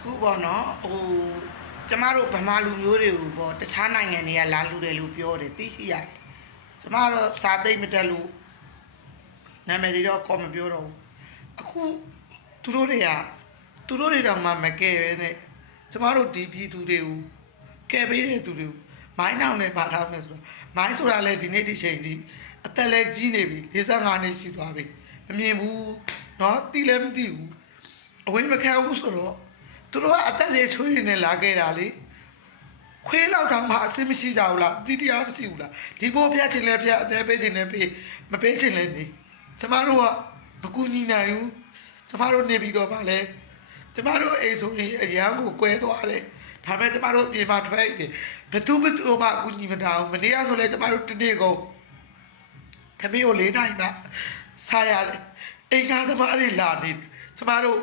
အခုပေါ့နော်ကျမတို့ဗမာလူမျိုးတွေကိုပေါ့တခြားနိုင်ငံတွေကလာလူတယ်လို့ပြောတယ်သိရှိရတယ်ကျမတို့စာသိမ့်မတက်လို့နာမည်တွေတော့ကောမပြောတော့ဘူးအခုသူတို့တွေတော့မှမကဲပဲနဲ့ကျမတို့ဒီပြည်သူတွေကိုကဲပေးတဲ့သူတွေကိုမိုင်းနောင်နဲ့ပါထားမယ်ဆိုတော့မိုင်းဆိုတာလေဒီနေ့ဒီချိန်ဒီအသက်လည်းကြီးနေပြီ55နှစ်ရှိသွားပြီမမြင်ဘူးเนาะတီးလည်းမတီးဘူးအဝိမခံဘူးဆိုတော့သူတို့ကအသက်တွေချွေးနေလာခဲ့တာလေခွေးလောက်တောင်မှအစင်မရှိကြဘူးလားတီးတရားမရှိဘူးလားဒီကိုဖျက်ချင်လဲဖျက်အသေးပေးချင်လဲပေးမပေးချင်လဲနေကျမတို့ကမကူညီနိုင်ဘူးကျမတို့နေပြီးတော့ဗာလဲကျမတို့အိမ်ဆိုရင်အရန်ကိုကွဲသွားတယ်ဒါပေမဲ့ကျမတို့ပြင်ပထွက်တယ်ဘသူမှအကူညီမတောင်းမနေ့ကဆိုလဲကျမတို့တနေ့ကုန်ခမီးကို၄နိုင်မှစားရတယ်အိမ်ကားသမားတွေလာနေကျမတို့